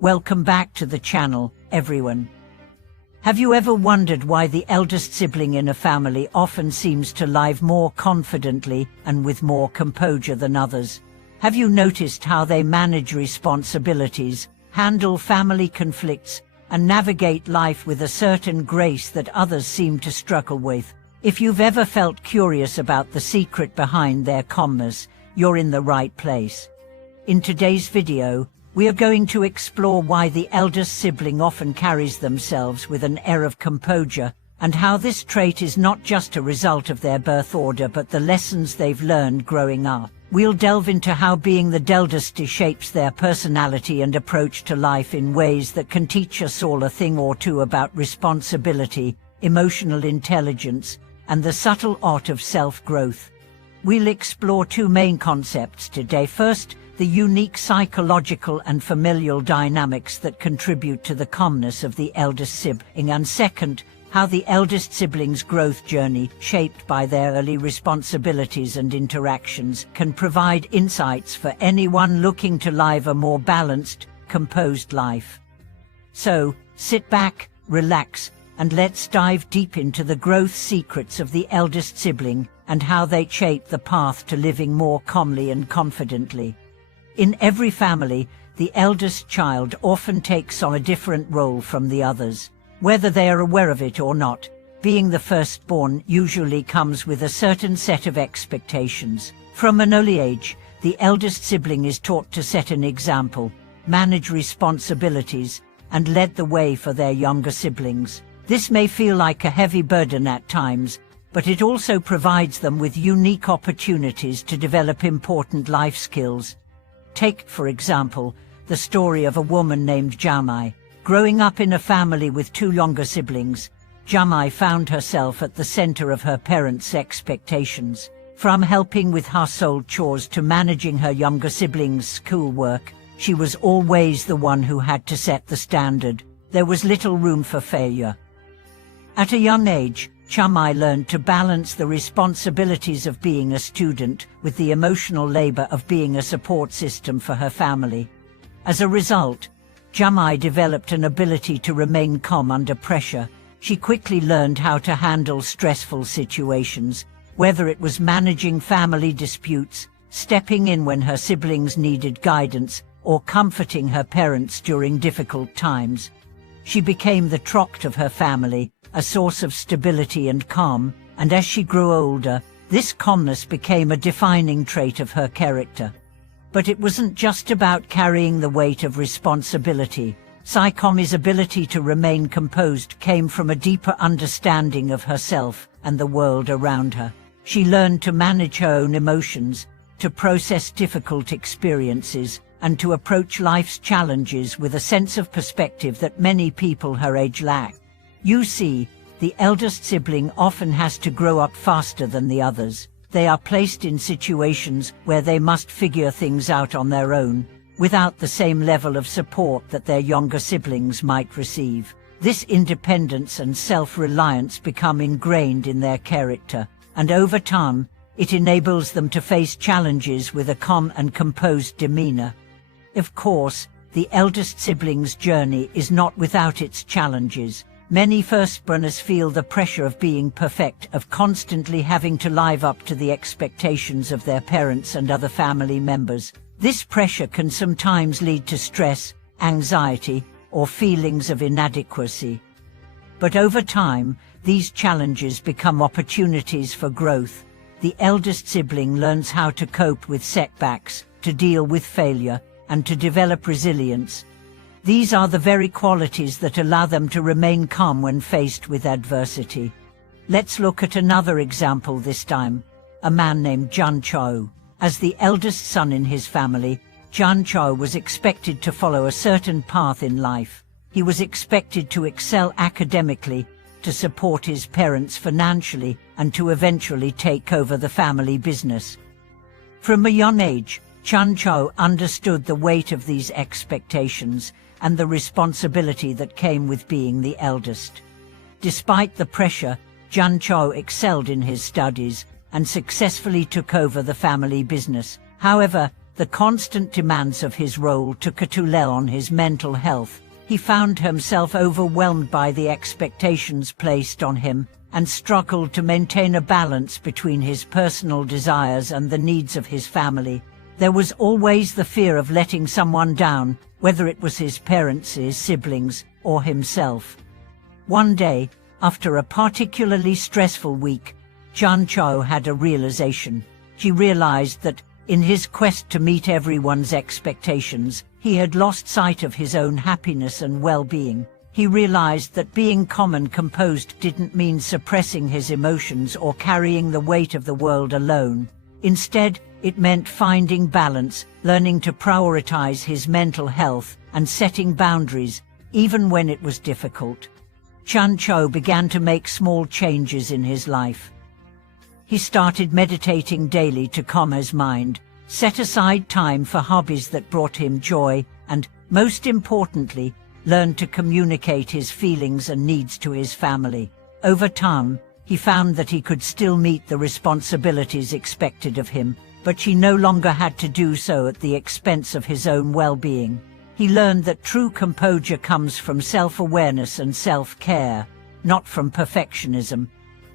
Welcome back to the channel, everyone. Have you ever wondered why the eldest sibling in a family often seems to live more confidently and with more composure than others? Have you noticed how they manage responsibilities, handle family conflicts, and navigate life with a certain grace that others seem to struggle with? If you've ever felt curious about the secret behind their calmness, you're in the right place. In today's video, we are going to explore why the eldest sibling often carries themselves with an air of composure, and how this trait is not just a result of their birth order but the lessons they've learned growing up. We'll delve into how being the eldest shapes their personality and approach to life in ways that can teach us all a thing or two about responsibility, emotional intelligence, and the subtle art of self-growth. We'll explore two main concepts today. First, the unique psychological and familial dynamics that contribute to the calmness of the eldest sibling, and second, how the eldest sibling's growth journey, shaped by their early responsibilities and interactions, can provide insights for anyone looking to live a more balanced, composed life. So, sit back, relax, and let's dive deep into the growth secrets of the eldest sibling and how they shape the path to living more calmly and confidently. In every family, the eldest child often takes on a different role from the others. Whether they are aware of it or not, being the firstborn usually comes with a certain set of expectations. From an early age, the eldest sibling is taught to set an example, manage responsibilities, and lead the way for their younger siblings. This may feel like a heavy burden at times, but it also provides them with unique opportunities to develop important life skills. Take, for example, the story of a woman named Jamai. Growing up in a family with two younger siblings, Jamai found herself at the center of her parents' expectations. From helping with household chores to managing her younger siblings' schoolwork, she was always the one who had to set the standard. There was little room for failure. At a young age, Jamai learned to balance the responsibilities of being a student with the emotional labor of being a support system for her family. As a result, Jamai developed an ability to remain calm under pressure. She quickly learned how to handle stressful situations, whether it was managing family disputes, stepping in when her siblings needed guidance, or comforting her parents during difficult times. She became the trocht of her family, a source of stability and calm, and as she grew older, this calmness became a defining trait of her character. But it wasn't just about carrying the weight of responsibility. Psychomy's ability to remain composed came from a deeper understanding of herself and the world around her. She learned to manage her own emotions, to process difficult experiences, and to approach life's challenges with a sense of perspective that many people her age lack. You see, the eldest sibling often has to grow up faster than the others. They are placed in situations where they must figure things out on their own, without the same level of support that their younger siblings might receive. This independence and self-reliance become ingrained in their character, and over time, it enables them to face challenges with a calm and composed demeanor. Of course, the eldest sibling's journey is not without its challenges. Many firstborners feel the pressure of being perfect, of constantly having to live up to the expectations of their parents and other family members. This pressure can sometimes lead to stress, anxiety, or feelings of inadequacy. But over time, these challenges become opportunities for growth. The eldest sibling learns how to cope with setbacks, to deal with failure, and to develop resilience. These are the very qualities that allow them to remain calm when faced with adversity. Let's look at another example this time, a man named Jun Cho. As the eldest son in his family, Jun Cho was expected to follow a certain path in life. He was expected to excel academically, to support his parents financially, and to eventually take over the family business. From a young age, Jun Cho understood the weight of these expectations and the responsibility that came with being the eldest. Despite the pressure, Jun Cho excelled in his studies and successfully took over the family business. However, the constant demands of his role took a toll on his mental health. He found himself overwhelmed by the expectations placed on him, and struggled to maintain a balance between his personal desires and the needs of his family. There was always the fear of letting someone down, whether it was his parents, his siblings, or himself. One day, after a particularly stressful week, Jan Chao had a realization. He realized that, in his quest to meet everyone's expectations, he had lost sight of his own happiness and well-being. He realized that being calm and composed didn't mean suppressing his emotions or carrying the weight of the world alone. Instead, it meant finding balance, learning to prioritize his mental health, and setting boundaries, even when it was difficult. Jan Chao began to make small changes in his life. He started meditating daily to calm his mind, set aside time for hobbies that brought him joy, and, most importantly, learned to communicate his feelings and needs to his family. Over time, he found that he could still meet the responsibilities expected of him, but he no longer had to do so at the expense of his own well-being. He learned that true composure comes from self-awareness and self-care, not from perfectionism.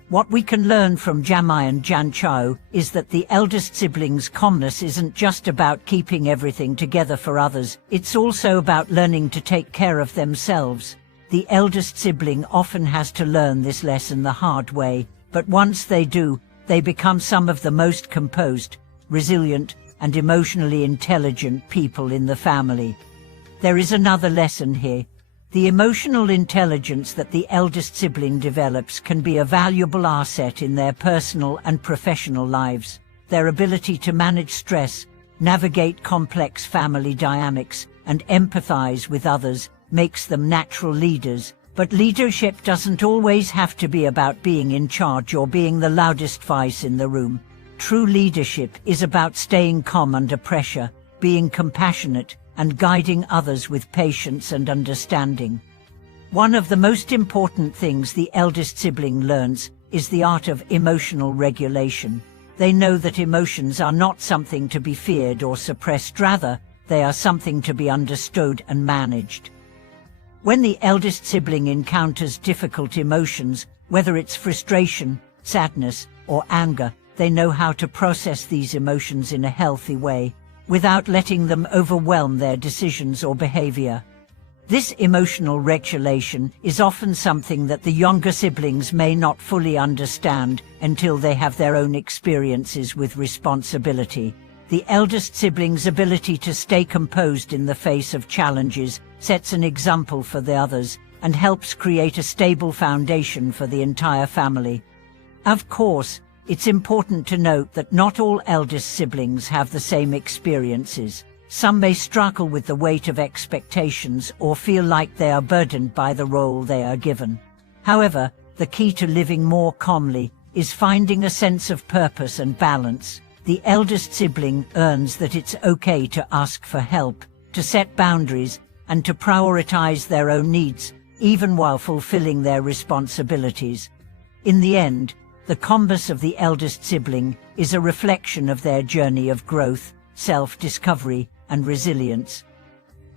What we can learn from Jamai and Jan Chao is that the eldest sibling's calmness isn't just about keeping everything together for others, it's also about learning to take care of themselves. The eldest sibling often has to learn this lesson the hard way, but once they do, they become some of the most composed, resilient, and emotionally intelligent people in the family. There is another lesson here. The emotional intelligence that the eldest sibling develops can be a valuable asset in their personal and professional lives. Their ability to manage stress, navigate complex family dynamics, and empathize with others makes them natural leaders. But leadership doesn't always have to be about being in charge or being the loudest voice in the room. True leadership is about staying calm under pressure, being compassionate, and guiding others with patience and understanding. One of the most important things the eldest sibling learns is the art of emotional regulation. They know that emotions are not something to be feared or suppressed, rather, they are something to be understood and managed. When the eldest sibling encounters difficult emotions, whether it's frustration, sadness, or anger, they know how to process these emotions in a healthy way, without letting them overwhelm their decisions or behavior. This emotional regulation is often something that the younger siblings may not fully understand until they have their own experiences with responsibility. The eldest sibling's ability to stay composed in the face of challenges sets an example for the others and helps create a stable foundation for the entire family. Of course, it's important to note that not all eldest siblings have the same experiences. Some may struggle with the weight of expectations or feel like they are burdened by the role they are given. However, the key to living more calmly is finding a sense of purpose and balance. The eldest sibling learns that it's okay to ask for help, to set boundaries, and to prioritize their own needs, even while fulfilling their responsibilities. In the end, the calmness of the eldest sibling is a reflection of their journey of growth, self-discovery, and resilience.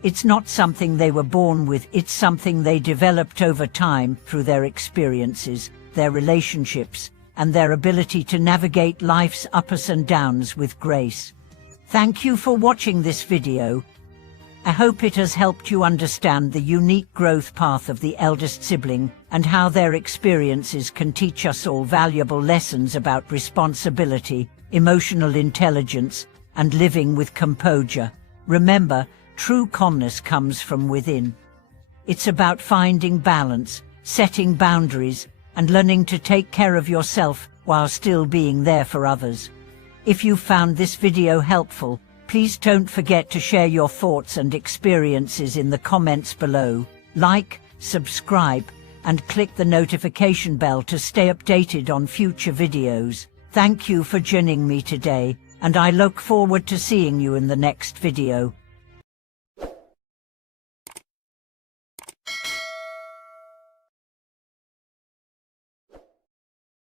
It's not something they were born with, it's something they developed over time through their experiences, their relationships, and their ability to navigate life's ups and downs with grace. Thank you for watching this video. I hope it has helped you understand the unique growth path of the eldest sibling and how their experiences can teach us all valuable lessons about responsibility, emotional intelligence, and living with composure. Remember, true calmness comes from within. It's about finding balance, setting boundaries, and learning to take care of yourself while still being there for others. If you found this video helpful, please don't forget to share your thoughts and experiences in the comments below. Like, subscribe, and click the notification bell to stay updated on future videos. Thank you for joining me today, and I look forward to seeing you in the next video.